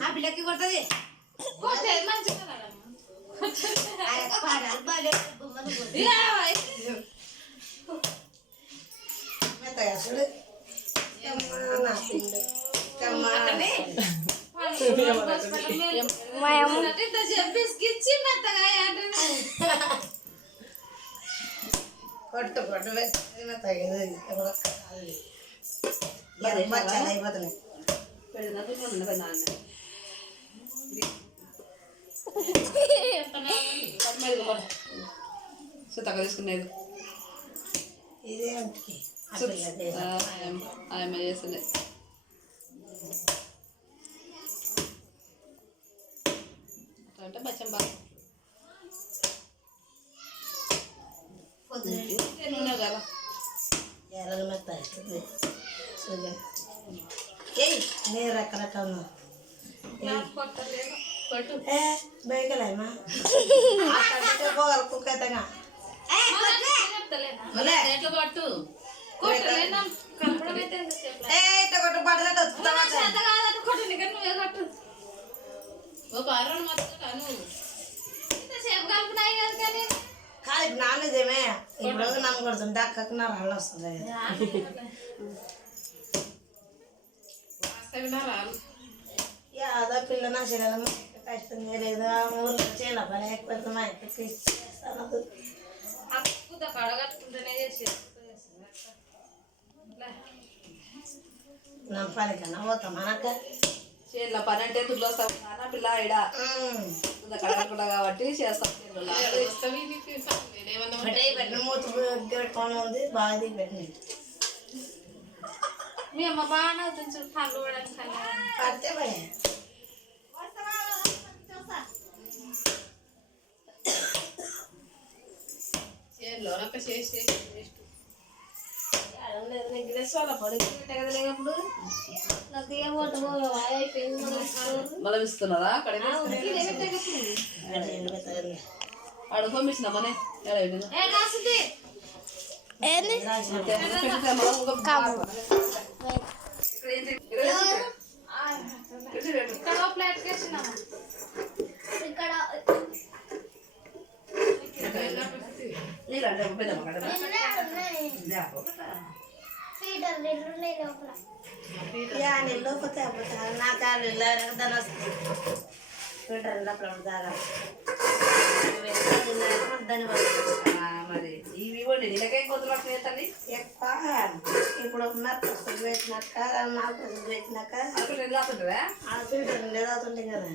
ఆ పిల్లకి కొట్టది మంచిగా కొట్టు కొట్టు తగ్గదు చాలా అయిపోతున్నాయి సుతక తీసుకునేది ఇదే ఆయమ్మ చేస్తుంది అంటే బచ్చం బాగా నూనె కదా ఎర్రలు మెత్తాయి నేను రకరకాల బయకలేమా కుక్కగా కొట్టు కొట్టు పడలేదు ఒక అరవై మాత్రం కాదు నాన్ నిజమే ఇప్పుడు నన్ను కొడుతుంది అక్కకు నా రాళ్ళు వస్తుంది యాదో పిల్ల నా శరీరం కష్టం చేయలేదు ఆ ఊళ్ళో చేయాల పని ఎక్కువ మా ఎక్కడికి ఇస్తాను కడగట్టుకుంటేనే చేసి నా పని కన్నా పోతాం మనక చేయాల పని అంటే తుల్లో పిల్ల ఇడ కడగకుండా కాబట్టి చేస్తాం పెట్టిన మూత పెట్టుకొని ఉంది బాగా పెట్టిన మీ అమ్మ బాగానే అవుతుంది చూడు పళ్ళు కూడా పడితే పడే మళ్ళీ ఇస్తున్నారా అక్కడ పంపించిన మనే లోపతే నా కాళ్ళు దాని మరి ఇవి ఇవ్వండి నీలకాయ కోతులు పట్టుకునే తల్లి ఎక్కువ ఇప్పుడు మెత్తలు పెట్టినాక నాకు పెట్టినాక అక్కడ రాకుంటుందా ఆడుతుంటే కదా